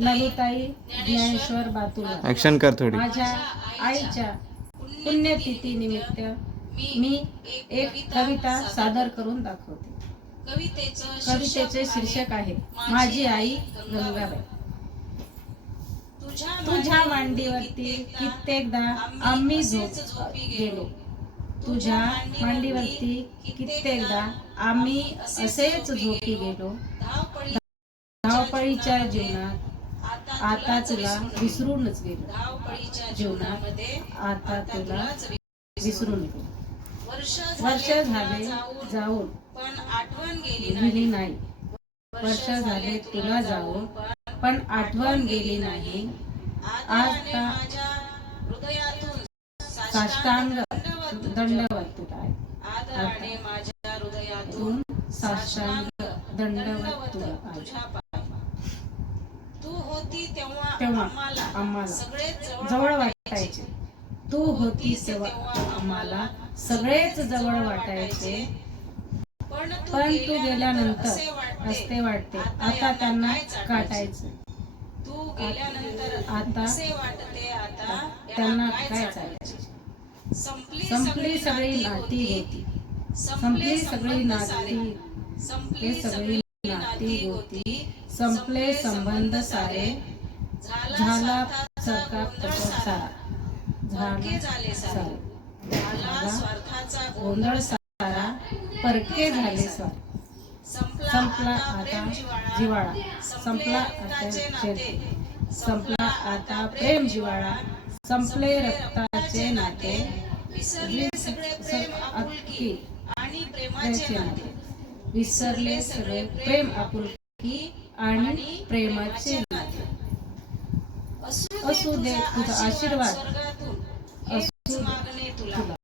नलुताई Dnyaneshwar बातुलकर action कर थोडी. माझ्या आईच्या पुण्यतिथी निमित्त मी एक कविता सादर करून दाखवते. कवितेचे शीर्षक आहे माझी आई गंगाबाई. तुझ्या मांडीवरती कित्येकदा आम्ही झोप गेलो. तुझ्या मांडीवरती कित्येकदा आम्ही असेच झोपी गेलो. धावपळीच्या जीवनात आता तुला विसरूनच गेलो. जीवनात आता तुला विसरून गेलो वर्ष झाले जाऊन गेली नाही. वर्ष झाले तुला जाऊन पण आठवण गेली नाही. आता साष्टांग दंडवत तुला आहे. तून साष्टांग दंडवत तुला आहे. तेव्हा आम्हाला. जवळ वाटायचे. तू होती तेव्हा आम्हाला. सगळेच जवळ वाटायचे. पण तू गेल्यानंतर असते वाटते आता त्यांना काटायचं. आता त्यांना काय चालायचं संपली सगळी नाती होती. संपली सगळी नाती. हे सगळी नाती होती. संपले संबंध सारे. झाला सरका सारा झाला सारा. झाला गोंधळ सारा. परके झाले स्वार संपला आता जिवाळा संपला आता संपला आता प्रेम जिवाळा संपले रक्ताचे नाते. अक्की. प्रेमाचे नाते. विसरले सगळे प्रेम आपुलकी आणि प्रेमाचे असू दे तुझा आशीर्वाद.